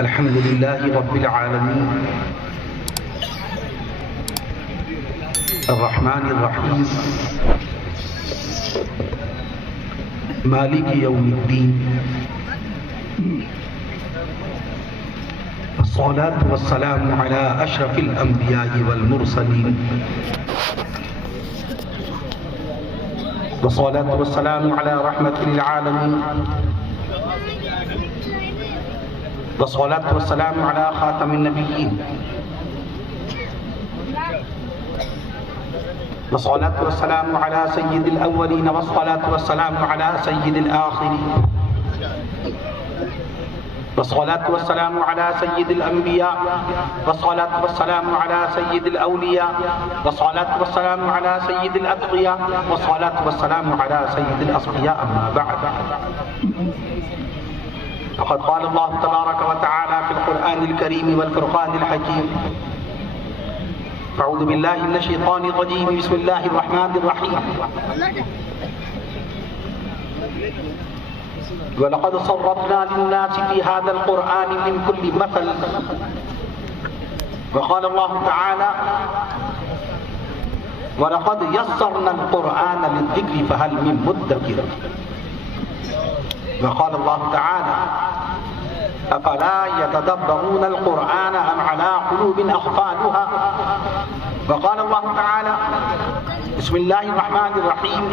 الحمد لله رب العالمين الرحمن الرحيم مالك يوم الدين والصلاة والسلام على أشرف الأنبياء والمرسلين والصلاة والسلام على رحمة للعالمين والصلاة والسلام على خاتم النبيين والصلاة والسلام على سيد الأولين والصلاة والسلام على سيد الآخرين والصلاة والسلام على سيد الأنبياء والصلاة والسلام على سيد الأولياء والصلاة والسلام على سيد الأتقياء والصلاة والسلام على سيد الأصفياء أما بعد فقد قال الله تبارك وتعالى في القرآن الكريم والفرقان الحكيم أعوذ بالله من الشيطان الرجيم بسم الله الرحمن الرحيم ولقد صرفنا للناس في هذا القرآن من كل مثل وقال الله تعالى ولقد يسرنا القرآن للذكر فهل من مدكر وقال الله تعالى أفلا يتدبرون القرآن أم على قلوب أقفالها وقال الله تعالى بسم الله الرحمن الرحيم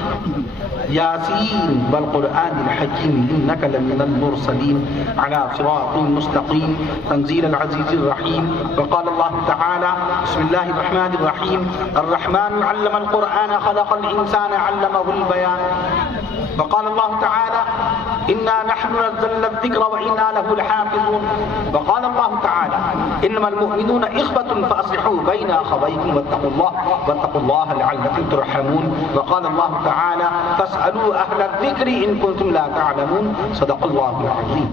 ياسين والقرآن الحكيم إنك لمن المرسلين على صراط مستقيم تنزيل العزيز الرحيم وقال الله تعالى بسم الله الرحمن الرحيم الرحمن علم القرآن خلق الإنسان علمه البيان وقال الله تعالى إنا نحن نزلنا الذكر وإنا له لحافظون وقال الله تعالى إنما المؤمنون إخوة فأصلحوا بين أخويكم واتقوا الله لعلكم ترحمون وقال الله تعالى فاسألوا أهل الذكر إن كنتم لا تعلمون صدق الله العظيم.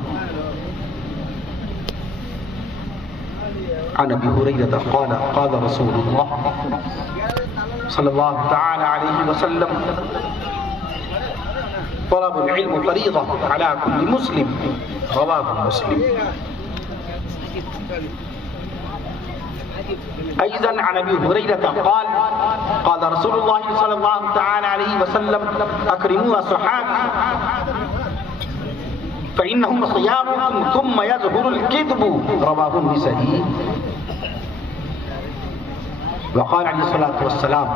عن أبي هريرة قال قال رسول الله صلى الله تعالى عليه وسلم طلب العلم فريضة على كل مسلم رواه مسلم. أيضا عن أبي هريرة قال قال رسول الله صلى الله تعالى عليه وسلم أكرموا صحابي فإنهم صيامكم ثم يظهر الكذب رواه النسائي. وقال عليه الصلاة والسلام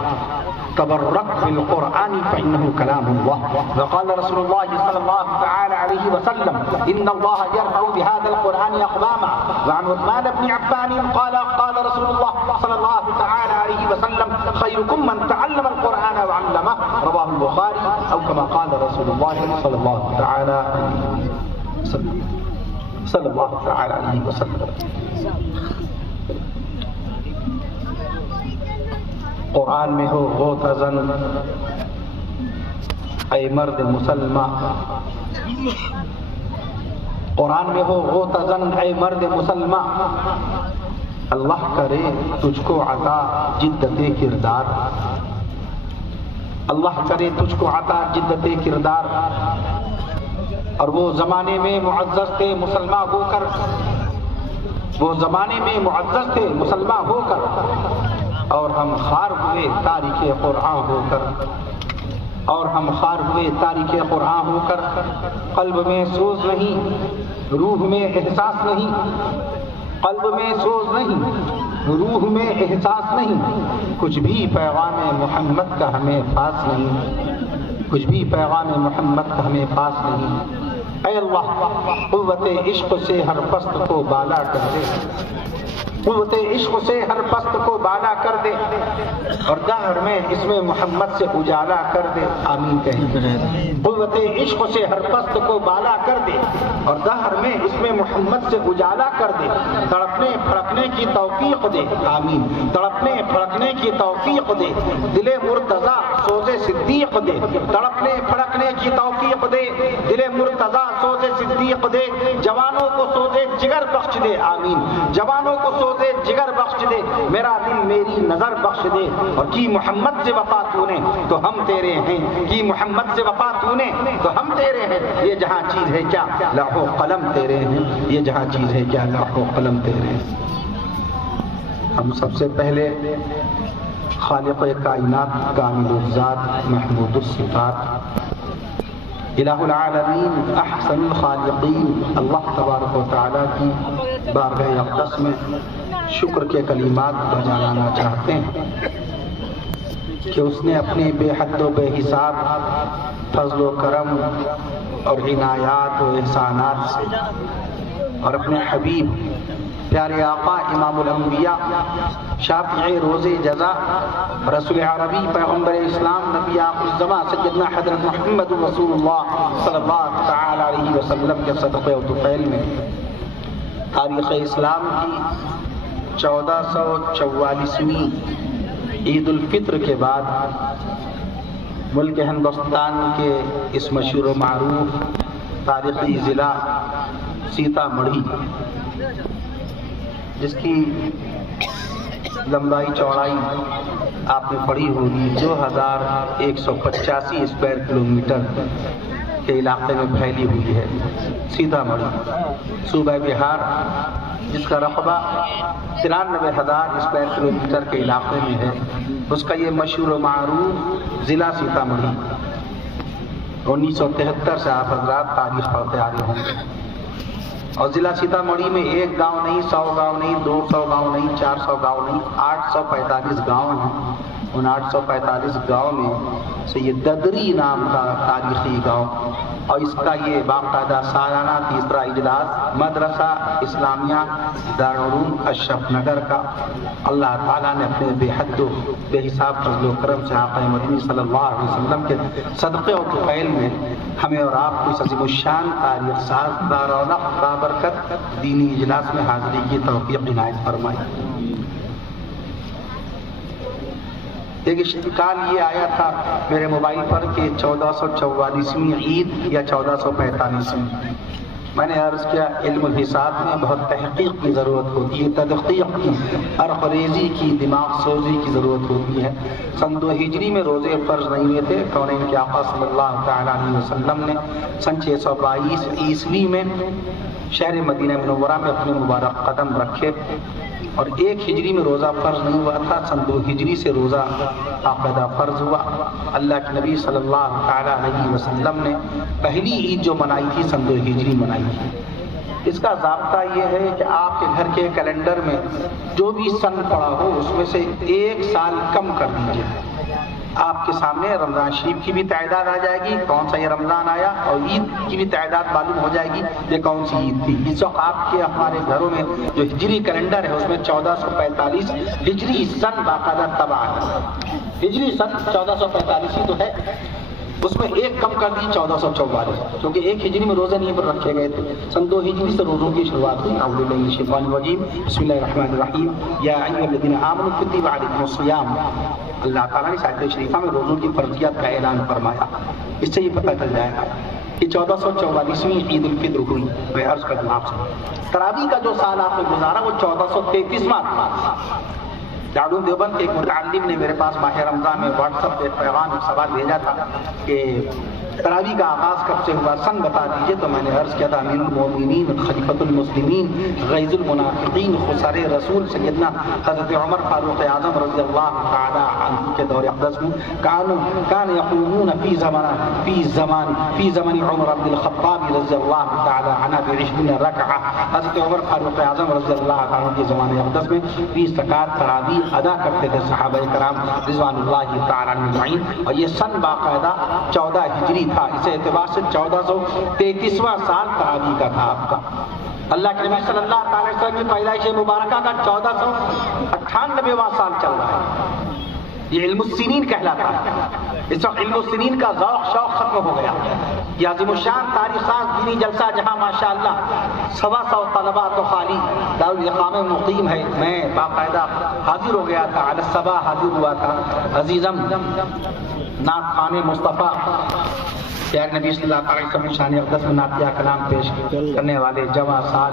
تبرك بالقرآن فإنه كلام الله. وقال رسول الله صلى الله تعالى عليه وسلم إن الله يرفع بهذا القرآن أقواما. وعن عثمان بن عفان قال قال رسول الله صلى الله تعالى عليه وسلم خيركم من تعلم القرآن وعلمه رواه البخاري أو كما قال رسول الله صلى الله تعالى عليه وسلم. قرآن میں ہو غوطہ زن اے مرد مسلمان قرآن میں ہو غوطہ زن اے مرد مسلمان اللہ کرے تجھ کو عطا جدت کردار اللہ کرے تجھ کو عطا جدت کردار. اور وہ زمانے میں معزز تھے مسلمان ہو کر وہ زمانے میں معزز تھے مسلمان ہو کر اور ہم خار ہوئے تاریخ قرآن ہو کر اور ہم خار ہوئے تاریخ قرآن ہو کر قلب میں سوز نہیں روح میں احساس نہیں قلب میں سوز نہیں روح میں احساس نہیں کچھ بھی پیغام محمد کا ہمیں پاس نہیں کچھ بھی پیغام محمد کا ہمیں پاس نہیں. اے اللہ قوت عشق سے ہر پست کو بالا کر دے قوت عشق سے ہر پست کو بالا کر دے اور دہر میں اس میں محمد سے اجالا کر دے. آمین کہیں. قوت عشق سے ہر پست کو بالا کر دے اور دہر میں اس میں محمد سے اجالا کر دے. تڑپنے پھڑکنے کی توفیق دے. آمین. تڑپنے پھڑکنے کی توفیق دے. دل مرتضی سوز صدیق دے. تڑپنے پھڑکنے کی توفیق دے. دل مرتضی سوز صدیق دے. جوانوں کو سوز جگر بخش دے. آمین. جوانوں کو سوزے جگر بخش دے، میرا دل میری نظر بخش دے، اور کی محمد سے وفا تو نے تو ہم تیرے ہیں، کی محمد سے وفا تو نے تو ہم تیرے ہیں، یہ جہاں چیز ہے کیا لوح و قلم تیرے ہیں، یہ جہاں چیز ہے کیا لوح و قلم تیرے ہیں۔ ہم سب سے پہلے خالق کائنات کامل الذات محمود الصفات الہ العالمین احسن الخالقین اللہ تبارک و تعالیٰ کی بارگاہ اقدس میں شکر کے کلمات بجا لانا چاہتے ہیں کہ اس نے اپنے بے حد و بے حساب فضل و کرم اور عنایات و احسانات سے اور اپنے حبیب پیارے آقا امام الانبیاء شافع روز جزا رسول عربی پیغمبر اسلام نبی آخر الزمان سیدنا حضرت محمد رسول اللہ صلی اللہ تعالی علیہ وسلم کے صدقے و طفیل میں تاریخ اسلام کی 1444ویں عید الفطر کے بعد ملک ہندوستان کے اس مشہور و معروف تاریخی ضلع سیتا مڑھی جس کی لمبائی چوڑائی آپ نے پڑھی ہوگی 2185 اسکوائر کلومیٹر کے علاقے میں پھیلی ہوئی ہے، سیتا مڑھی صوبہ بہار، جس کا رقبہ 93,000 اسکوائر کلومیٹر کے علاقے میں ہے، اس کا یہ مشہور و معروف ضلع سیتا مڑھی 1973 سے آپ حضرات تاریخ پڑھتے آ رہے ہوں گے۔ اور ضلع سیتا مڑھی میں ایک گاؤں نہیں، 100 گاؤں نہیں، 200 گاؤں نہیں، 400 گاؤں نہیں، 845 گاؤں ہیں۔ ان 845 گاؤں میں سے یہ ددری نام کا تاریخی گاؤں، اور اس کا یہ باقاعدہ سالانہ تیسرا اجلاس مدرسہ اسلامیہ دارالعلوم اشرف نگر کا اللہ تعالیٰ نے اپنے بے حد و بے حساب فضل و کرم سے آقا مدنی صلی اللہ علیہ وسلم کے صدقے و طفیل میں ہمیں اور آپ کو اس عظیم الشان تاریخ ساز بارونق بابرکت دینی اجلاس میں حاضری کی توفیق عنایت فرمائی۔ ایک اشتعال یہ آیا تھا میرے موبائل پر کہ 1444ویں عید یا 1445ویں، میں نے عرض کیا علم الحساب میں بہت تحقیق کی ضرورت ہوتی ہے، تدقیق کی، عرق ریزی کی، دماغ سوزی کی ضرورت ہوتی ہے۔ سن 2 ہجری میں روزے فرض نہیں ہوئے تھے، کونین کے آقا صلی اللہ تعالیٰ علیہ وسلم نے سن 622 عیسوی میں شہر مدینہ منورہ میں اپنے مبارک قدم رکھے، اور 1 ہجری میں روزہ فرض نہیں ہوا تھا، سن 2 ہجری سے روزہ باقاعدہ فرض ہوا۔ اللہ کے نبی صلی اللہ تعالیٰ علیہ وسلم نے پہلی عید جو منائی تھی سن 2 ہجری منائی تھی۔ اس کا ضابطہ یہ ہے کہ آپ کے گھر کے کیلنڈر میں جو بھی سن پڑا ہو اس میں سے 1 سال کم کر دیجیے، آپ کے سامنے رمضان شریف کی بھی تعداد آ جائے گی، کون سا یہ رمضان آیا، اور عید کی بھی تعداد معلوم ہو جائے گی یہ کون سی عید تھی۔ اس وقت آپ کے ہمارے گھروں میں جو ہجری کیلنڈر ہے اس میں 1445 ہجری سن باقاعدہ تباہ ہے، ہجری سن 1445 ہی تو ہے، اس میں 1 کم کر دی 1444، کیونکہ 1 ہجری میں روزے نہیں پر رکھے گئے تھے، سن 2 ہجری سے روزوں کی شروعات ہوئی۔ اعوذ باللہ من الشیطان الرجیم، بسم اللہ الرحمن الرحیم، یا ایھا الذین آمنوا کتب علیکم الصیام۔ اللہ تعالیٰ نے اس آیت شریفہ میں روزوں کی فرضیت کا اعلان فرمایا، اس سے یہ پتہ چل جائے گا کہ 1444ویں عید الفطر ہوئی۔ میں عرض کر دوں آپ سے تراویح کا جو سال آپ نے گزارا وہ 1433واں تھا۔ دارالعلوم دیوبند کے ایک متعلم نے میرے پاس ماہ رمضان میں واٹس ایپ پہ پیغام سوال بھیجا تھا کہ تراویح کا آغاز کب سے ہوا، سن بتا دیجئے، تو میں نے عرض کیا تھا امیر المومنین خلیفۃ المسلمین غیظ المنافقین خسر رسول سیدنا حضرت عمر فاروق اعظم رضی اللہ تعالی عنہ کے دور اقدس میں کان یقومون فی زمن عمر بن الخطاب رضی اللہ تعالی عنہ ب20 رکعہ، حضرت عمر فاروق اعظم رضی اللہ تعالی عنہ کے زمانے اقدس میں 20 رکعت تراویح ادا کرتے تھے صحابہ کرام رضوان اللہ تعالی عنہم اجمعین، اور یہ سن باقاعدہ 14 ہجری تھا، اسے اعتبار سے 1433واں سال تراویح کا تھا آپ کا۔ اللہ کے نبی صلی اللہ تعالی وسلم کی پیدائش مبارکہ کا 1498واں سال چل رہا ہے، یہ علم السنین کہلاتا ہے۔ اس وقت علم السنین کا ذوق شوق ختم ہو گیا۔ یہ عظیم الشان تاریخ ساز دینی جلسہ جہاں ماشاءاللہ 125 طلباء تو خالی دارالاقامہ میں مقیم ہے، میں باقاعدہ حاضر ہو گیا تھا، علی الصباح حاضر ہوا تھا۔ عزیزم نعت خوان مصطفیٰ پیارے نبی صلی اللہ علیہ وسلم شان اقدس میں نعتیہ کلام پیش کرنے والے جواں سال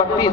32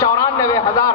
94,000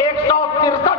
163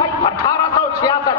1866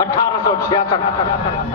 1866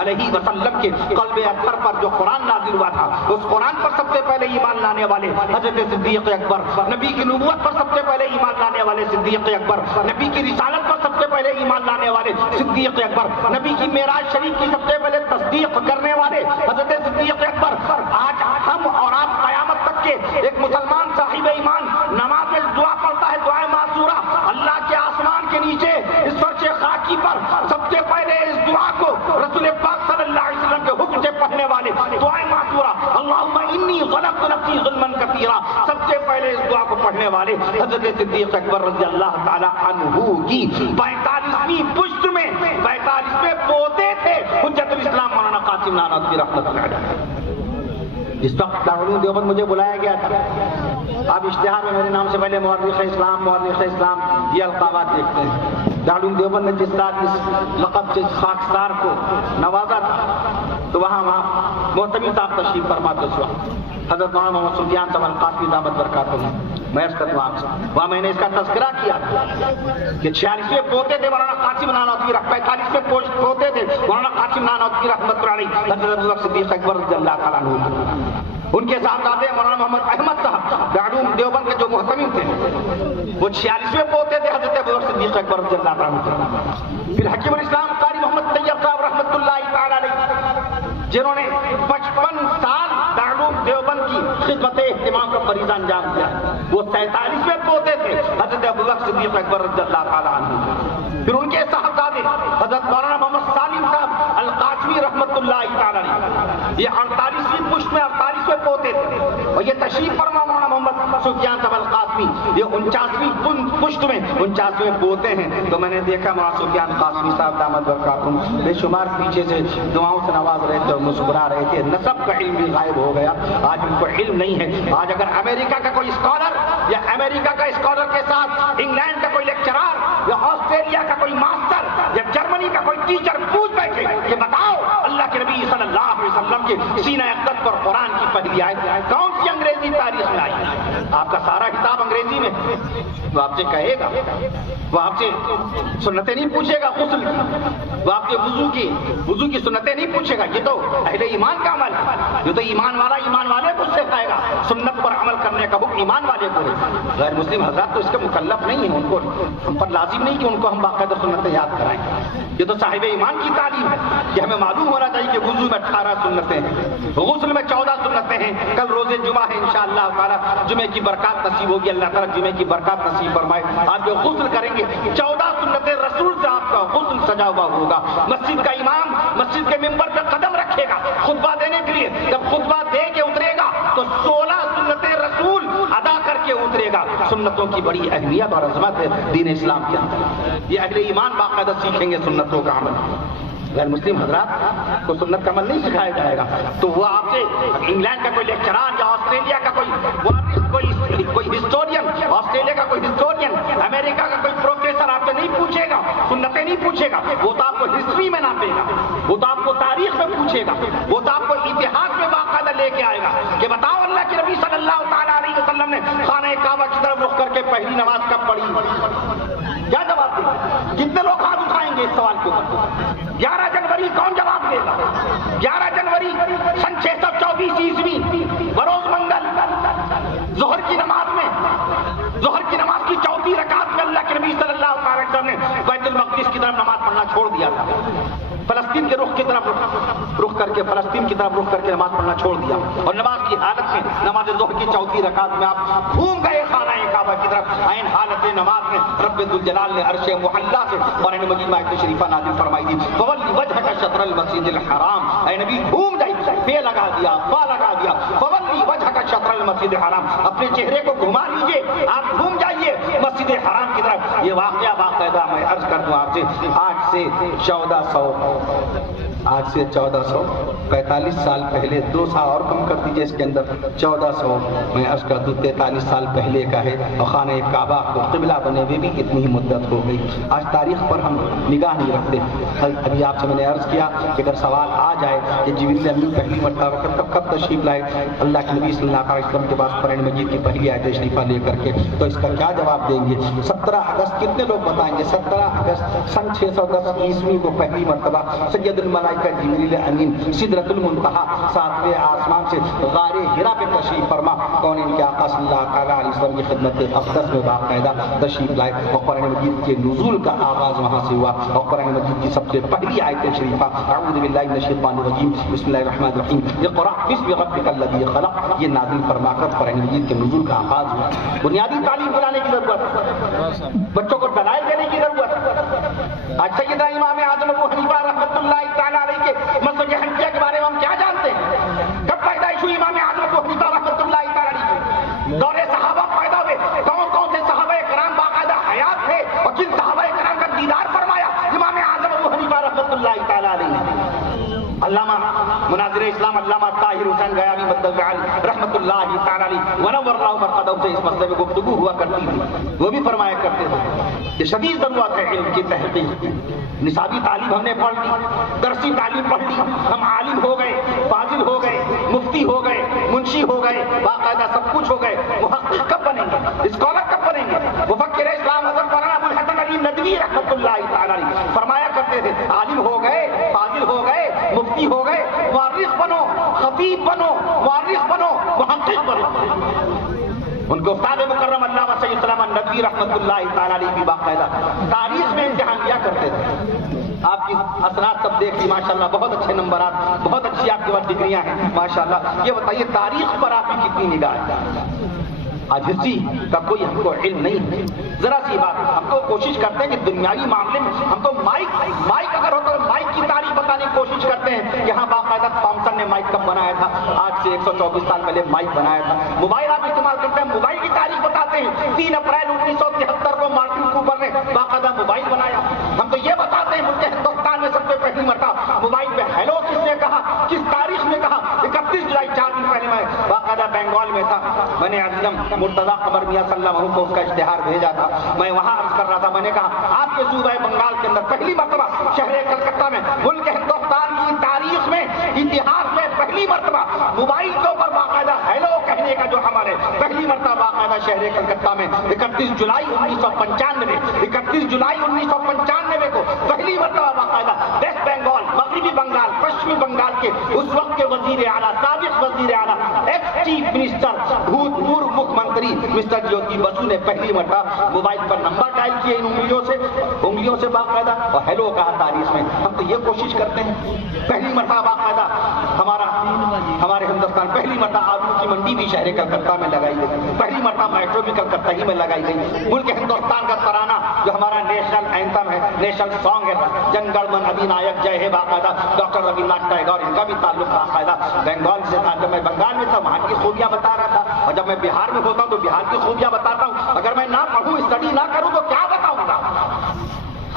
علیہ وسلم کے قلب اطہر پر جو قرآن نازل ہوا تھا، اس قرآن پر سب سے پہلے ایمان لانے والے حضرت صدیق اکبر، نبی کی نبوت پر سب سے پہلے ایمان لانے والے صدیق اکبر، نبی کی رسالت پر سب سے پہلے ایمان لانے والے صدیق اکبر، نبی کی معراج شریف کی سب سے پہلے تصدیق کرنے والے حضرت صدیق اکبر۔ آج ہم اور آپ قیامت تک کے ایک مسلمان صاحب ایمان نماز میں دعا پڑھتا ہے، دعائے معصورہ، اللہ کے آسمان کے نیچے اس فرش خاکی پر سب سے پہلے اس دعا کو رسول پاک صلی اللہ علیہ وسلم کے حکم سے پڑھنے والے دعائے معصورہ اللہم انی ظلمت نفسی ظلما کثیرا، سب سے پہلے اس دعا کو پڑھنے والے حضرت صدیق اکبر رضی اللہ تعالی عنہ کی 45ویں پشت میں 45ویں پوتے تھے حجت الاسلام مولانا قاسم نانوتوی رحمۃ اللہ علیہ۔ جس وقت دارالعلوم دیوبند مجھے بلایا گیا تھا، آپ اشتہار میں میرے نام سے پہلے مورخ اسلام یہ القابات دیکھتے ہیں۔ دارالعلوم دیوبند نے جس طرح اس لقب سے خاکسار کو نوازا تھا، تو وہاں محتمی صاحب تشریف فرما تو اس وقت حضرت مولانا محمد سفیان صاحب القاسمی دامت برکاتہ میں عرض کرتا ہوں آپ سے، وہاں میں نے اس کا تذکرہ کیا کہ 46ویں پوتے تھے مولانا قاسم نانوتوی، 45ویں پوتے تھے مولانا قاسم نانوتوی رحمۃ اللہ علیہ، حضرت ابوبکر صدیق اکبر رضی اللہ تعالیٰ عنہ۔ ان کے صاحبزادے مولانا محمد احمد صاحب دارالعلوم دیوبند کے جو محتمم تھے، وہ 46ویں پوتے تھے حضرت ابوبکر صدیق اکبر رضی اللہ عنہ۔ پھر حکیم الاسلام قاری محمد طیب صاحب رحمۃ اللہ تعالی علیہ، جنہوں نے 55 سال دارالعلوم دیوبند کی خدمت اہتمام کا فریضہ انجام دیا، وہ 47ویں پوتے تھے حضرت ابوبکر صدیق اکبر رضی اللہ تعالی عنہ۔ پھر ان کے صاحبزادے حضرت مولانا محمد سالم صاحب القاسمی رحمۃ اللہ تعالی علیہ، یہ 48ویں پشت میں 48ویں پوتے تھے، اور یہ تشریف فرما مولانا محمد سفیان صاحب القاسمی یہ 49ویں پشت میں 49ویں پوتے ہیں۔ تو میں نے دیکھا مولانا سفیان قاسمی صاحب دامت برکاتہم بے شمار پیچھے سے دعاؤں سے نواز رہے تھے اور مسکرا رہے تھے، نسب کا علم بھی غائب ہو گیا، آج ان کو علم نہیں ہے۔ آج اگر امریکہ کا کوئی اسکالر یا امریکہ کا اسکالر کے ساتھ انگلینڈ کا کوئی لیکچرار یا آسٹریلیا کا کوئی ماسٹر یا جرمنی کا کوئی ٹیچر پوچھ بیٹھے کہ بتاؤ اللہ کے نبی صلی اللہ علیہ وسلم کے سینہ اقدس پر قرآن کی پہلی آیت کون سی انگریزی تاریخ میں آئی، آپ کا سارا حساب انگریزی میں، وہ آپ سے کہے گا، وہ آپ سے سنتیں نہیں پوچھے گا غسل کی، وہ آپ کے وضو کی سنتیں نہیں پوچھے گا، یہ تو اہل ایمان کا عمل ہے، یہ تو ایمان والے کو سکھائے گا، سنت پر عمل کرنے کا حکم ایمان والے کو ہے۔ غیر مسلم حضرات تو اس کے مکلف نہیں ہیں، ان کو ہم پر لازم نہیں کہ ان کو ہم باقاعدہ سنتیں یاد کرائیں، یہ تو صاحب ایمان کی تعلیم ہے کہ ہمیں معلوم ہونا چاہیے کہ وضو میں 18 سنتیں ہیں، غسل میں 14 سنتیں ہیں، کل روزے جمعہ ہے انشاءاللہ تعالی، جمعے کی برکات نصیب ہوگی، اللہ تعالیٰ جمعے کی برکات نصیب فرمائے، آپ جو غسل کریں گے 14 سنتیں رسول سے آپ کا غسل سجا ہوا ہوگا، مسجد کا امام مسجد کے ممبر پہ قدم رکھے گا خطبہ دینے کے لیے، جب خطبہ دے کے اترے گا تو 16 سنتیں رسول ادا کر کے اترے گا۔ سنتوں کی بڑی اہمیت اور عظمت ہے دین اسلام کے اندر، یہ اہل ایمان باقاعدہ سیکھیں گے سنتوں کا عمل۔ غیر مسلم حضرات کو سنت کا عمل نہیں سکھایا جائے گا، تو وہ آپ سے انگلینڈ کا کوئی لیکچرار یا آسٹریلیا کا کوئی ہسٹورین، آسٹریلیا کا کوئی ہسٹورین، امریکہ کا کوئی پروفیسر آپ سے نہیں پوچھے گا، سنتیں نہیں پوچھے گا، وہ تو آپ کو ہسٹری میں ناپے گا، وہ تو آپ کو تاریخ میں پوچھے گا، وہ تو آپ کو اتہاس میں باقاعدہ لے کے آئے گا کہ بتاؤ اللہ کے نبی صلی اللہ تعالیٰ علیہ وسلم نے خانہ کعبہ کی طرف رخ کر کے پہلی نماز کب پڑھی، کیا جواب دے گا؟ کتنے لوگ ہاتھ اٹھائیں گے اس سوال کے اوپر؟ 11 جنوری کون جواب دے گا؟ 11 جنوری سن 624 عیسوی بروز منگل ظہر کی نماز کی چوتھی رکعت میں اللہ کے نبی صلی اللہ علیہ وسلم نے بیت المقدس کی طرف نماز پڑھنا چھوڑ دیا تھا، فلسطین کے رخ کی طرف رخ کر کے نماز پڑھنا چھوڑ دیا، اور نماز کی حالت میں نماز ظہر کی چوتھی رکعت میں آپ گھوم گئے خانہ کعبہ کی طرف، عین حالت نماز میں رب ذوالجلال نے عرش معلیٰ سے قرآن مجید میں آیت شریفہ نازل فرمائی تھی، فولی وجہ کا شطر المسجد الحرام، اے نبی گھوم جائیے، پے لگا دیا، پا لگا دیا، فولی وجہ کا شطر المسجد الحرام، اپنے چہرے کو گھما لیجیے، آپ گھوم جائیے مسجد حرام کی طرف۔ یہ واقعہ باقاعدہ میں عرض کر دوں آپ سے، آج سے 1445 سال پہلے، 2 سال اور کم کر دیجیے اس کے اندر، 1400 میں عرض کر دوں 43 سال پہلے کا ہے، اور خانہ کعبہ کو قبلہ بنے ہوئے بھی اتنی ہی مدت ہو گئی۔ آج تاریخ پر ہم نگاہ نہیں رکھتے۔ ابھی آپ سے میں نے عرض کیا کہ اگر سوال آ جائے کہ جبریل امین پہلی مرتبہ کب تشریف لائے اللہ کے نبی صلی اللہ علیہ وسلم کے پاس قرآن مجید کی پہلی آیت شریفہ لے کر کے، تو اس کا کیا جواب دیں گے؟ 17 اگست کتنے لوگ بتائیں گے؟ 17 اگست سن 610 عیسوی کو پہلی مرتبہ سید الملائکہ ملائکہ جبریل امین سدرۃ المنتہا ساتویں آسمان سے غار ہرا پہ تشریف فرما کونین کے آقا صلی اللہ تعالیٰ علیہ وسلم کی خدمت اقدس میں باقاعدہ تشریف لائے اور قرآن مجید کے نزول کا آغاز وہاں سے ہوا اور قرآن مجید کی سب سے پہلی آیت شریفہ اعوذ باللہ من الشیطان الرجیم بسم اللہ الرحمن الرحیم اقرأ باسم ربک الذی خلق، یہ نازل فرما کر قرآن مجید کے نزول کا آغاز ہوا۔ بنیادی تعلیم دلانے کی ضرورت، بچوں کو دلائل دینے کی ضرورت۔ آج سیدنا امام اعظم ابو حنیفہ رحمۃ اللہ تعالیٰ علیہ کے مسلک حنفیہ کے بارے میں ہم کیا جانتے ہیں؟ کب پیدائش ہوئی امام اعظم ابو حنیفہ رحمۃ اللہ تعالیٰ علیہ کی؟ دور صحابہ پیدا ہوئے، کون کون سے صحابہ کرام باقاعدہ حیات تھے اور کن صحابہ کرام کا دیدار فرمایا امام اعظم ابو حنیفہ رحمۃ اللہ تعالیٰ علیہ؟ علامہ مناظر اسلام علامہ طاہر حسین غیامی مدعو رحمۃ اللہ تعالیٰ علیہ ونور اللہ مرقدہ سے اس مسئلے میں گفتگو ہوا کرتی تھی، وہ بھی فرمایا کرتے تھے کہ شدید ضرورت ہے علم کی تحقیق کی۔ نصابی تعلیم ہم نے پڑھ لی، درسی تعلیم پڑھ لی، ہم عالم ہو گئے، فاضل ہو گئے، مفتی ہو گئے، منشی ہو گئے، باقاعدہ سب کچھ ہو گئے، محقق کب بنیں گے؟ اسکالر کب بنیں گے؟ مفکر اسلام حضرت مولانا ابو الحسن علی ندوی رحمۃ اللہ تعالیٰ علیہ فرمایا کرتے تھے عالم ہو گئے، فاضل ہو گئے، مفتی ہو گئے، مورخ بنو، خطیب بنو، مورخ بنو، محقق بنو۔ ان کے استاد مکرم علامہ سید السلام ندوی رحمۃ اللہ تعالیٰ علیہ بھی باقاعدہ تاریخ میں امتحان کیا کرتے تھے۔ آپ کی اسناد سب دیکھ لی ماشاءاللہ، بہت اچھے نمبرات، بہت اچھی آپ کے پاس ڈگریاں ہیں ماشاءاللہ۔ یہ بتائیے تاریخ پر آپ کی کتنی نگاہ ہے؟ آج ہستی کا کوئی ہم کو علم نہیں ہے۔ ذرا سی بات ہم تو کوشش کرتے ہیں کہ دنیاوی معاملے میں ہم تو مائک اگر ہوتا تو مائک کی تاریخ بتانے کی کوشش کرتے ہیں کہ ہاں باقاعدہ تھامسن نے مائک کب بنایا تھا، آج سے 124 سال پہلے مائک بنایا تھا۔ موبائل آپ استعمال کرتے ہیں، موبائل کی تاریخ بتاتے ہیں 3 اپریل 1973 کو مارٹن کوپر نے باقاعدہ موبائل بنایا۔ ہم تو یہ بتاتے ہیں ملک ہندوستان میں سب سے پہلی مرتبہ موبائل پہ ہیلو کس نے کہا، کس تاریخ میں کہا؟ 31 جولائی 4 دن پہلے میں باقاعدہ بنگال میں تھا، میں نے عزیزم مرتضیٰ قمر میاں صلی اللہ علیہ وسلم کو اس کا اشتہار بھیجا تھا۔ میں وہاں عرض کر رہا تھا، میں نے کہا آپ کے صوبہ بنگال کے اندر پہلی مرتبہ شہر کلکتہ میں ملک ہندوستان کی تاریخ میں اتہاس میں پہلی مرتبہ موبائل کے اوپر باقاعدہ ہیلو کہنے کا جو ہمارے پہلی مرتبہ باقاعدہ شہر کلکتہ میں 31 جولائی 1995 کو پہلی مرتبہ باقاعدہ ویسٹ بنگال، مغربی بنگال، پشچمی بنگال کے اس وقت کے وزیر اعلیٰ، سابق وزیر اعلیٰ، ایکس چیف منسٹر، بھوتپورو مکھ منتری مسٹر جیوتی بسو نے پہلی مرتبہ موبائل پر نمبر ڈائل کیے ان انگلیوں سے باقاعدہ اور ہیلو کہا تاریخ میں۔ ہم تو یہ کوشش کرتے ہیں پہلی مرتبہ باقاعدہ ہمارے ہندوستان پہلی مرتبہ آلو کی منڈی بھی شہر کلکتہ میں لگائی گئی، پہلی مرتبہ میٹرو بھی کلکتہ ہی میں لگائی گئی۔ ملک ہندوستان کا ترانہ جو ہمارا نیشنل اینتھم ہے، نیشنل سانگ ہے، جن گن من ادھینائک جے ہے، باقاعدہ ڈاکٹر رویندرناتھ ٹیگور، ان کا بھی تعلق باقاعدہ بنگال سے تھا۔ جب میں بنگال میں تھا وہاں کی خوبیاں بتا رہا تھا، اور جب میں بہار میں ہوتا ہوں تو بہار کی خوبیاں بتاتا ہوں۔ اگر میں نہ پڑھوں، اسٹڈی نہ کروں تو کیا بتاؤں گا؟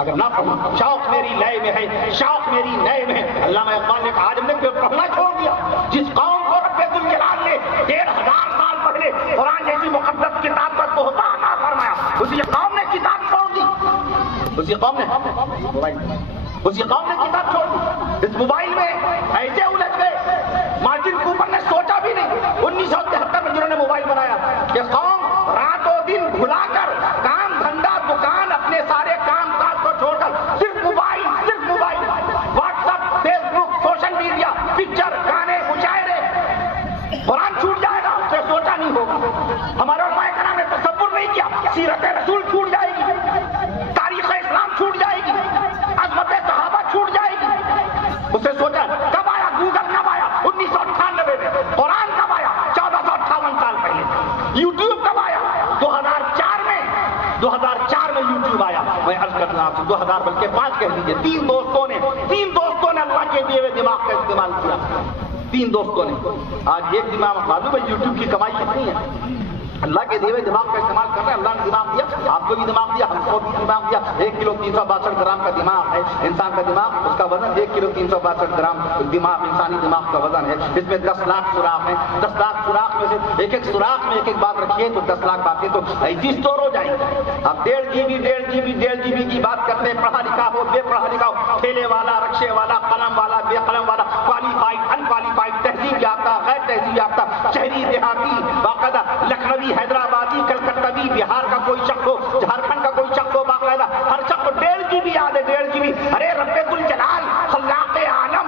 اگر نہ پڑھوں، شوق میری لئے میں ہے، شوق میری نئے میں ہے۔ علامہ اقبال نے کہا آج ہم نے پڑھنا چھوڑ دیا۔ جس قوم کو رب ذوالجلال نے 1500 سال پہلے قرآن جیسی مقدس کتاب کا تحفہ عطا فرمایا، اسی قوم نے کتاب چھوڑ دی، اسی قوم نے کتاب چھوڑ دی۔ اس موبائل میں ایسے الجھ گئے، مارٹن کوپر نے سوچا بھی نہیں 1973 میں جنہوں نے موبائل بنایا کہ قوم رات و دن بھلا کر کام دھندا دکان اپنے سارے کام کاج کو چھوڑ کر صرف موبائل واٹس ایپ، فیس بک، سوشل میڈیا، پکچر، گانے، مشاعرے، قرآن چھوٹ جائے گا، اس نے سوچا نہیں ہوگا۔ ہمارے علماء کرام نے تصور نہیں کیا سیرت رسول چھوٹ جائے گی، تاریخ اسلام چھوٹ جائے گی، عظمت صحابہ چھوٹ جائے گی۔ اس نے سوچا کب آیا گوگل، کب آیا 1998 میں، قرآن کب آیا 1458 سال پہلے، یوٹیوب کب آیا 2004 میں یوٹیوب آیا۔ میں عرض کرنا آپ سے 2000 بلکہ 5 کہہ دیجیے، 3 دوستوں نے اللہ کے دیے ہوئے دماغ کا استعمال کیا، 3 دوستوں نے۔ آج ایک دماغ معلوم ہے یوٹیوب کی کمائی کتنی ہے؟ اللہ کے دیے ہوئے دماغ کا استعمال کر رہے ہیں، اللہ نے دماغ دیا، آپ کو بھی دماغ دیا، ہم کو بھی دماغ دیا۔ 1 کلو 362 گرام کا دماغ ہے انسان کا دماغ، اس کا وزن 1 کلو 362 گرام دماغ انسانی دماغ کا وزن ہے۔ اس میں 10 لاکھ سوراخ ہیں، 10 لاکھ سوراخ میں سے ایک سوراخ میں ایک بات رکھیے تو 10 لاکھ باتیں تو ایسی اسٹور ہو جائیں گی۔ اب 1.5 GB کی بات کرتے ہیں، پڑھا لکھا ہو، بے پڑھا لکھا ہو، ٹھیلے والا، رکشے والا، قلم والا، بے قلم والا، کوالیفائڈ، ان کوالیفائڈ، تہذیب یافتہ، غیر تہذیب یافتہ، شہری دیہاتی، باقاعدہ لکھنوی، حیدرآبادی، کلکتوی، بہار کا کوئی شخص ہو، جھارکھنڈ کا کوئی شخص ہو، باقاعدہ ہر شخص کو 1.5 GB یاد ہے، 1.5 GB۔ ارے رب ذوالجلال خلاق عالم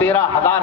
13,000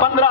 15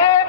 1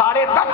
10.5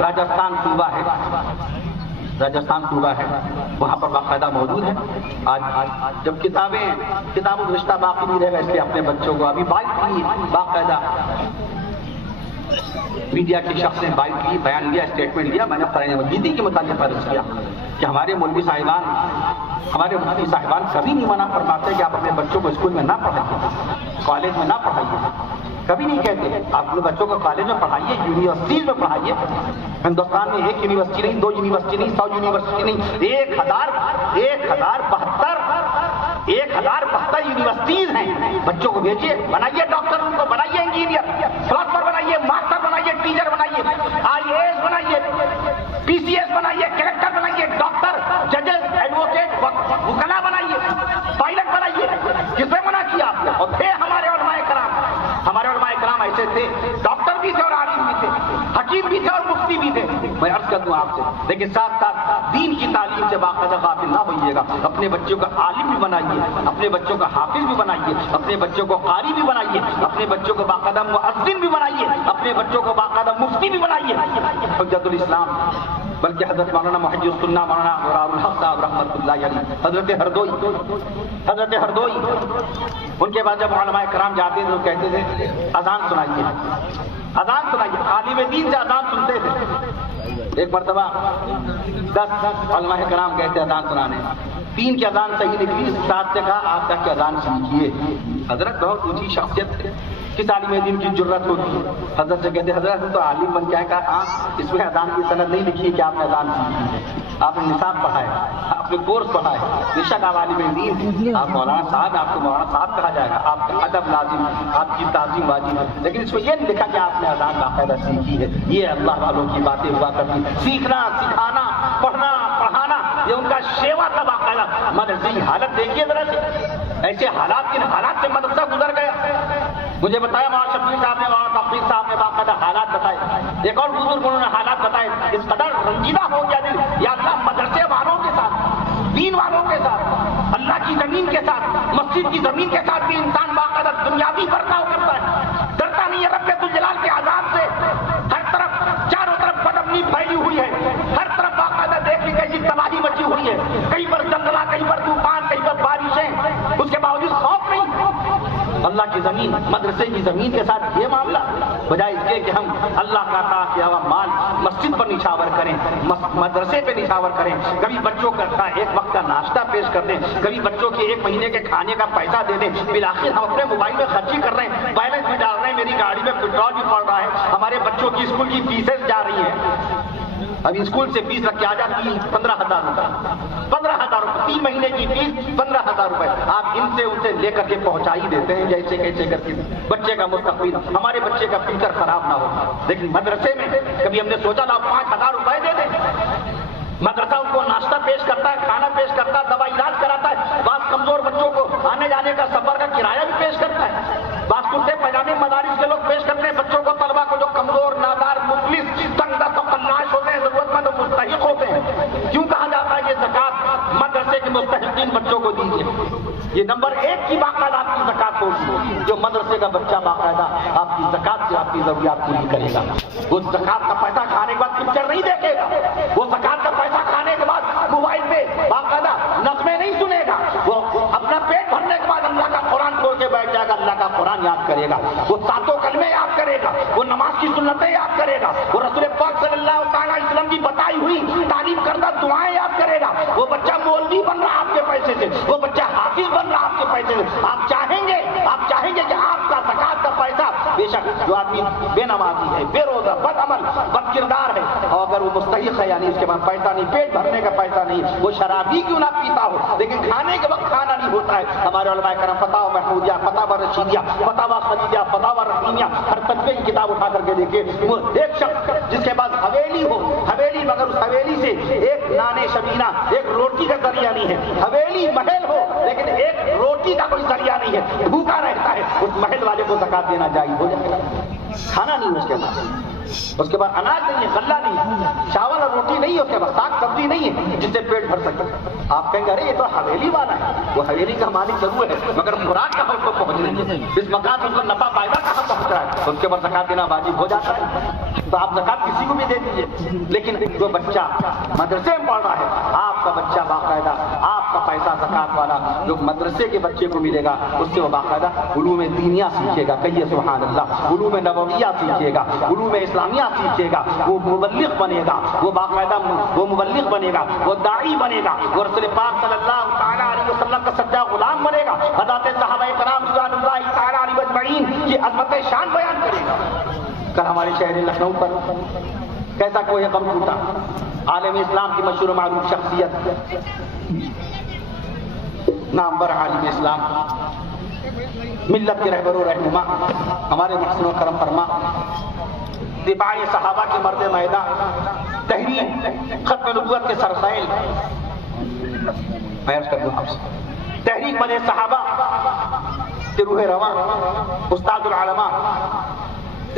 راجستھان صوبہ ہے، راجستھان صوبہ ہے، وہاں پر باقاعدہ موجود ہے. آج جب کتابوں کا رشتہ باقی نہیں رہے گا، اس لیے اپنے بچوں کو ابھی بائک کی باقاعدہ میڈیا کے شخص نے بائک کی بیان لیا، اسٹیٹمنٹ دیا. میں نے قرآن مجید کے متعلق عرض کیا کہ ہمارے مولوی صاحبان، ہمارے مفتی صاحبان کبھی نہیں منع فرماتے کہ آپ اپنے بچوں کو اسکول میں نہ پڑھائیے، کالج میں نہ پڑھائیے، کبھی نہیں کہتے. آپ اپنے بچوں کو کالج میں پڑھائیے، یونیورسٹیز میں پڑھائیے. ہندوستان میں ایک یونیورسٹی نہیں، 2 یونیورسٹی نہیں، 100 یونیورسٹی نہیں، 1072 یونیورسٹیز ہیں. بچوں کو بھیجیے، بنائیے ڈاکٹر، ان کو بنائیے انجینئر، فلاسفر بنائیے، ماسٹر بنائیے، ٹیچر بنائیے، IAS بنائیے، PCS بنائیے، کلیکٹر بنائیے، ڈاکٹر، ججز، ایڈوکیٹ، وکلا بنائیے، پائلٹ بنائیے. کس نے منع کیا آپ نے؟ اور تھے ہمارے علماء کرام ایسے تھے، ڈاکٹر بھی تھے اور عالم بھی تھے، حکیم بھی تھے اور مفتی بھی تھے. میں عرض کر دوں آپ سے، لیکن ساتھ ساتھ دین کی تعلیم سے باقاعدہ غافل نہ ہوئیے گا. اپنے بچوں کو عالم بھی بنائیے، اپنے بچوں کو حافظ بھی بنائیے، اپنے بچوں کو قاری بھی بنائیے، اپنے بچوں کو باقاعدہ مؤذن بھی بنائیے، اپنے بچوں کو باقاعدہ مفتی بھی بنائیے. حجت الاسلام بلکہ حضرت مولانا محی السنہ مولانا غرار الحق صاحب رحمۃ اللہ علیہ، حضرت ہردوئی، ان کے بعد جب علماء کرام جاتے تھے تو کہتے تھے اذان سنائیے، عالم دین سے اذان سنتے تھے. ایک مرتبہ 10 علماء کرام کہتے اذان سنانے، 3 کی اذان صحیح نکلی، 7 سے کہا آپ کا اذان سیکھیے. حضرت بہت اونچی شخصیت تھے، کس عالم دین کی جرت ہوتی ہے؟ حضرت سے کہتے حضرت تو عالم بن کیا؟ کہا ہاں، اس میں اذان کی سند نہیں لکھی ہے کہ آپ نے اذان سیکھی ہے، آپ نے نصاب پڑھا ہے، آپ نے کورس پڑھا ہے، بے شک آپ عالم دین، آپ مولانا صاحب، آپ کو مولانا صاحب کہا جائے گا، آپ کا ادب لازم، آپ کی تعظیم واجب ہے. لیکن اس میں یہ نہیں لکھا کہ آپ نے اذان باقاعدہ سیکھی ہے. یہ اللہ والوں کی باتیں ہوا کرتی، سیکھنا، سکھانا، پڑھنا، پڑھانا، یہ ان کا شیوا تھا باقاعدہ. مدرسے کی حالت دیکھیے ذرا سے، ایسے حالات، کن حالات سے مدرسہ گزر گیا. مجھے بتایا مولانا شفیع صاحب نے، مولانا تقریر صاحب نے باقاعدہ حالات بتائے. ایک اور بزرگ انہوں نے حالات بتائے. اس قدر رنجیدہ ہو گیا دل، یا اللہ مدرسے والوں کے ساتھ، دین والوں کے ساتھ، اللہ کی زمین کے ساتھ، مسجد کی زمین کے ساتھ بھی انسان باقاعدہ دنیاوی برتاؤ کرتا ہے، ڈرتا نہیں ہے رب ذوالجلال کے عذاب سے. ہر طرف چاروں طرف بدامنی پھیلی ہوئی ہے، ہر طرف باقاعدہ دیکھیں کیسی تباہی مچی ہوئی ہے، کہیں پر زلزلہ، کہیں پر طوفان، کہیں پر بارشیں، اس کے باوجود خوف نہیں. اللہ کی زمین، مدرسے کی زمین کے ساتھ یہ معاملہ، بجائے اس کے کہ ہم اللہ کا عطا کیا ہوا مال مسجد پر نچھاور کریں، مدرسے پہ نچھاور کریں، کبھی بچوں کا ایک وقت کا ناشتہ پیش کر دیں، کبھی بچوں کے 1 مہینے کے کھانے کا پیسہ دے دیں. بالآخر ہم اپنے موبائل میں خرچی کر رہے ہیں، بیلنس بھی ڈال رہے ہیں، میری گاڑی میں پیٹرول بھی پڑ رہا ہے، ہمارے بچوں کی اسکول کی فیسیں جا رہی ہیں. ابھی اسکول سے فیس رکھ کے آ جاتی ہے 15,000 روپے، 15,000 روپے 3 مہینے کی فیس، 15,000 روپے. آپ ان سے لے کر کے پہنچا ہی دیتے ہیں جیسے کیسے کر کے بچے کا مستقبل، ہمارے بچے کا فیوچر خراب نہ ہو. لیکن مدرسے میں کبھی ہم نے سوچا نا 5,000 روپے دے دیں. مدرسہ ان کو ناشتہ پیش کرتا ہے، کھانا پیش کرتا ہے، دوا علاج کراتا ہے، بعض کمزور بچوں کو آنے جانے کا سفر کا کرایہ بھی پیش کرتا ہے، بعض کرتے پائجامے مدارس کے لوگ پیش کرتے ہیں بچوں کو، طلبا کو جو کمزور، نادار، مفلس، تنگ دست و قناش ہوتے ہیں، ضرورت مند و مستحق ہوتے ہیں. کیوں کہا جاتا ہے یہ زکوٰۃ مدرسے کے مستحقین بچوں کو دیجیے؟ یہ نمبر 1 کی باقاعدہ آپ کی زکوٰۃ ہوگی. جو مدرسے کا بچہ باقاعدہ آپ کی زکوٰۃ سے آپ کی ضروریات پوری کرے گا. وہ زکوٰۃ کا پیسہ کھانے کے بعد پکچر نہیں دیکھے گا، وہ زکوٰۃ کا پیسہ کھانے کے بعد موبائل پہ باقاعدہ نغمے نہیں سنے گا، وہ اپنا پیٹ بھرنے کے بعد اللہ کا قرآن کھول کے بیٹھ جائے گا، اللہ کا قرآن یاد کرے گا، وہ ساتوں کلمے یاد کرے گا، وہ نماز کی سنتیں یاد کرے گا، وہ رسول پاک صلی اللہ تعالیٰ علیہ وسلم کی بتائی ہوئی تعلیم کردہ دعائیں یاد کرے گا. وہ بچہ مولوی بن رہا آپ کے پیسے سے، وہ بچہ حافظ بن رہا آپ کے پیسے سے. آپ چاہیں گے کہ آپ کا زکوٰۃ کا پیسہ، بے شک جو آدمی بے نمازی ہے، بے روزہ، بد عمل، بد کردار ہے، اور اگر وہ مستحق ہے یعنی اس کے پاس پیسہ نہیں، پیٹ بھرنے کا پیسہ نہیں، وہ شرابی کیوں نہ پیتا ہو لیکن کھانے کے وقت کھانا نہیں ہوتا ہے. ہمارے علماء کرام فتاوی محمودیہ، فتاوی رشیدیہ، فتاوی خدیجہ، فتاوی رحیمیہ، ہر طبقے کی کتاب اٹھا کر کے دیکھیے. وہ ایک شخص جس کے پاس حویلی ہو، حویلی مگر اس حویلی سے ایک نانے شبینہ، ایک روٹی کا ذریعہ نہیں ہے، حویلی محل ہو لیکن ایک روٹی کا کوئی ذریعہ نہیں ہے، بھوکا رہتا ہے، اس محل والے کو زکوٰۃ دینا جائز ہو جائے گا. کھانا نہیں اس کے پاس. اس کے بعد اناج نہیں ہے، غلہ نہیں ہے، چاول اور روٹی نہیں ہے، اس کے بعد ساگ سبزی نہیں ہے جس سے پیٹ بھر سکے. آپ کہیں گے ارے یہ تو حویلی والا ہے. وہ حویلی کا مالک ضرور ہے مگر خوراک کہاں اس کو پہنچ رہی ہے، اس مکان سے اس کو نفع فائدہ کہاں پہنچ رہا ہے. اس کے بعد زکات دینا واجب ہو جاتا ہے. تو آپ زکات کسی کو بھی دے دیجیے، لیکن جو بچہ مدرسے میں پڑھ رہا ہے، آپ کا بچہ باقاعدہ آپ کا پیسہ زکات والا جو مدرسے کے بچے کو ملے گا اس سے وہ باقاعدہ علوم دینیہ سیکھے گا. کہیے سبحان اللہ. علوم نبویہ سیکھے گا، علوم اسلامیہ سیکھے گا، وہ مبلغ بنے گا، وہ باقاعدہ وہ مبلغ بنے گا، وہ داعی بنے گا، وہ رسول پاک صلی اللہ تعالیٰ علیہ وسلم کا سچا غلام بنے گا. حضرات صحابہ کرام رضوان اللہ تعالیٰ علیہ اجمعین کی عظمت شان بیان کرے گا. کل ہمارے شہر لکھنؤ پر کیسا کوئی غم ٹوٹا. عالم اسلام کی مشہور و معروف شخصیت، نامور عالم اسلام، ملت کے رہبر و رہنما، ہمارے محسن و کرم فرما، دفاع صحابہ کے مرد میدان، تحریک ختم نبوت کے سرخیل، تحریک مدح صحابہ کے روح رواں، استاد العلماء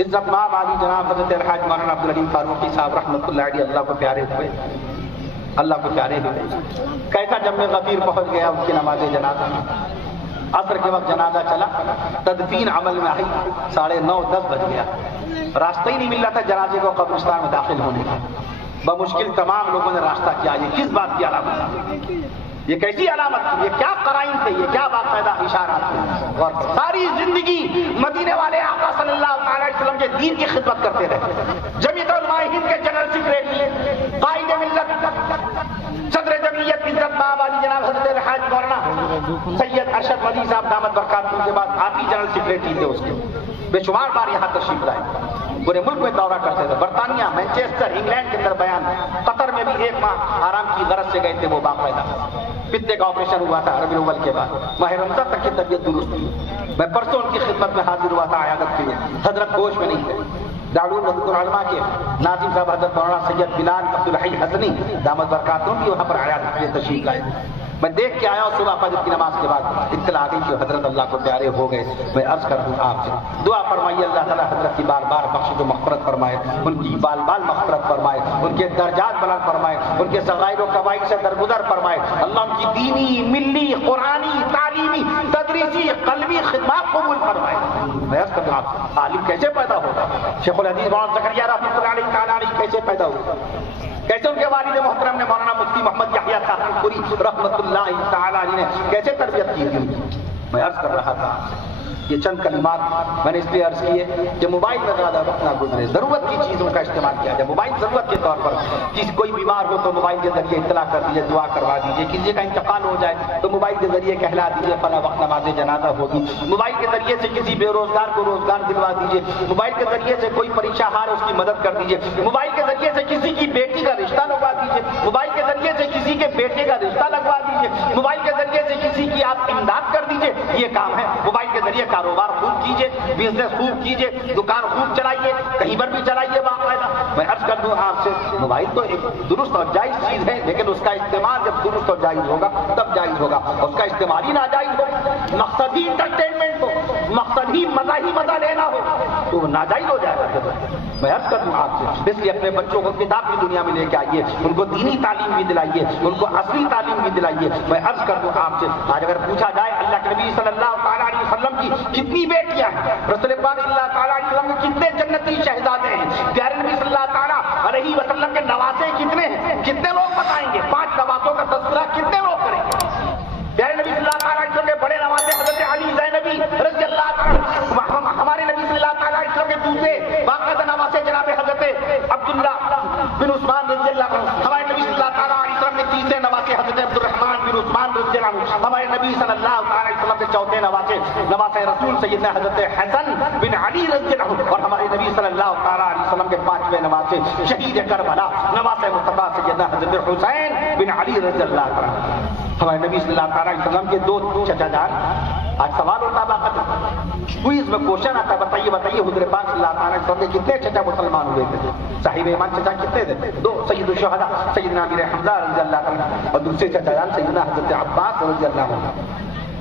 عزت مآب علی جناب حضرت الحاج مولانا عبدالعلیم فاروقی صاحب رحمۃ اللہ علیہ، اللہ کو پیارے ہوئے، اللہ کو پیارے ہوئے. کیسا جب میں غفیر پہنچ گیا ان کی نماز جنازہ. عصر کے وقت جنازہ چلا، تدفین عمل میں آئی 9:30 10 بج گیا. راستہ ہی نہیں مل رہا تھا جنازے کو قبرستان میں داخل ہونے کا. بمشکل تمام لوگوں نے راستہ کیا. یہ کس بات کی علامت ہے؟ یہ کیسی علامت تھی؟ یہ کیا قرائن تھے؟ یہ کیا باقاعدہ اشارات تھے؟ اور ساری زندگی مدینے والے آقا صلی اللہ علیہ وسلم کے دین کی خدمت کرتے رہے. جمعیت علماء ہند کے جنرل سیکریٹری، قائد ملت، صدر جمعیت عزت مآب علی جناب حضرت الحاج مولانا سید ارشد ولی صاحب دامت برکاتہ کے بعد آپ ہی جنرل سیکریٹری تھے. اس کے بے شمار بار یہاں تشریف لائے، پورے ملک میں دورہ کرتے تھے. برطانیہ، مینچسٹر، انگلینڈ کے اندر بیان، قطر میں بھی 1 ماہ آرام کی غرض سے گئے تھے. وہ باقاعدہ پتے کا آپریشن ہوا تھا ربیع الاول کے بعد، ماہ رمضان تک کی طبیعت درست تھی. میں پرسوں ان کی خدمت میں حاضر ہوا تھا عیادت کے لیے. حضرت ہوش میں نہیں تھے. دارالعلوم العلماء کے ناظم صاحب حضرت مولانا سید بلال عبدالحی حسنی دامت برکاتہ بھی وہاں پر عیادت کے لیے تشریف لائے. میں دیکھ کے آیا ہوں صبح فجر کی نماز کے بعد اطلاع آ گئی کہ حضرت اللہ کو پیارے ہو گئے. میں عرض کر دوں آپ سے دعا فرمائیے اللہ تعالیٰ حضرت کی بار بار بخش و مغفرت فرمائے، ان کی بال بال مغفرت فرمائے، ان کے درجات بلند فرمائے، ان کے صغائر و کبائر سے درگزر فرمائے. اللہ ان کی دینی، ملی، قرآنی، تعلیمی، تدریسی، قلبی خدمات قبول فرمائے. میں عرض کر دوں آپ سے عالم کیسے پیدا ہوگا؟ شیخ الحدیث مولانا زکریا رحمۃ اللہ علیہ تعالیٰ کیسے پیدا ہوگا؟ کیسے ان کے والد محترم نے مولانا مفتی محمد یحییٰ صاحب پوری رحمۃ اللہ تعالیٰ علیہ نے کیسے تربیت کی تھی؟ میں عرض کر رہا تھا یہ چند کلمات میں نے اس لیے عرض کیے کہ موبائل میں زیادہ وقت نہ گزرے، ضرورت کی چیزوں کا استعمال کیا جائے. موبائل ضرورت کے طور پر کسی کوئی بیمار ہو تو موبائل کے ذریعے اطلاع کر دیجیے، دعا کروا دیجیے. کسی کا انتقال ہو جائے تو موبائل کے ذریعے کہلا دیجیے فلاں وقت نماز جنازہ ہوگی. موبائل کے ذریعے سے کسی بے روزگار کو روزگار دلوا دیجیے. موبائل کے ذریعے سے کوئی پریشان ہار اس کی مدد کر دیجیے. موبائل کے ذریعے سے کسی کی بیٹی کا رشتہ لگوا دیجیے. موبائل کے ذریعے سے کسی کے بیٹے کا رشتہ لگوا دیجیے. موبائل کے ذریعے سے کسی کی آپ امداد کر دیجیے. یہ کام ہے. موبائل کے ذریعے کاروبار خوب کیجیے، بزنس خوب کیجیے، دکان خوب چلائیے، کہیں پر بھی چلائیے باقاعدہ. میں عرض کر دوں آپ سے موبائل تو ایک درست اور جائز چیز ہے، لیکن اس کا استعمال جب درست اور جائز ہوگا تب جائز ہوگا. اس کا استعمال ہی ناجائز ہو، مقصد ہی انٹرٹینمنٹ ہو، مقصد ہی مزہ لینا ہو تو وہ ناجائز ہو جائے گا. میں عرض کر دوں آپ سے اس لیے اپنے بچوں کو کتاب کی دنیا میں لے کے آئیے، ان کو دینی تعلیم بھی دلائیے، ان کو اصلی تعلیم بھی دلائیے. میں عرض کر دوں آپ سے آج اگر پوچھا جائے اللہ کے نبی صلی اللہ تعالیٰ علیہ وسلم کی کتنی بیٹیاں ہیں، رسول پاک صلی اللہ تعالیٰ علیہ وسلم کے کتنے جنتی شہزادے ہیں، پیارے نبی صلی اللہ تعالیٰ علیہ وسلم کے نواسے کتنے ہیں، کتنے لوگ بتائیں گے؟ 5 نواسوں کا تذکرہ کتنے لوگ کریں گے؟ پیارے نبی صلی اللہ تعالیٰ علیہ وسلم کے بڑے نواسے حضرت علی زینبی رضی اللہ تعالیٰ، ہمارے نبی صلی اللہ تعالیٰ علیہ وسلم کے دوسرے باقاعدہ نواسے جناب حضرت عبداللہ بن عثمان رضی اللہ عنہ. ہمارے نبی صلی اللہ تعالیٰ علیہ وسلم کے تیسرے نواسے حضرت عبد الرحمن بن عثمان رضی اللہ عنہ. ہمارے نبی صلی اللہ علیہ وسلم کے چوتھے نواسے رسول سیدنا حضرت حسن بن علی رضی اللہ عنہ. اور ہمارے نبی صلی اللہ تعالیٰ علیہ وسلم کے 5ویں نواسے شہید کربلا نواسے مصطفیٰ سیدنا حضرت حسین بن علی رضی اللہ عنہ. ہمارے نبی صلی اللہ تعالیٰ علیہ وسلم کے 2 چچا جان. آج سوال ہوتا باقاعدہ کوئز میں کوشچن آتا ہے، بتائیے حضور پاک صلی اللہ تعالیٰ علیہ وسلم کے کتنے چچا مسلمان ہوئے تھے؟ صاحب ایمان چچا کتنے تھے؟ 2. سید الشہداء سیدنا امیر حمزہ رضی اللہ عنہ اور دوسرے چچا جان سیدنا حضرت عباس رضی اللہ عنہ.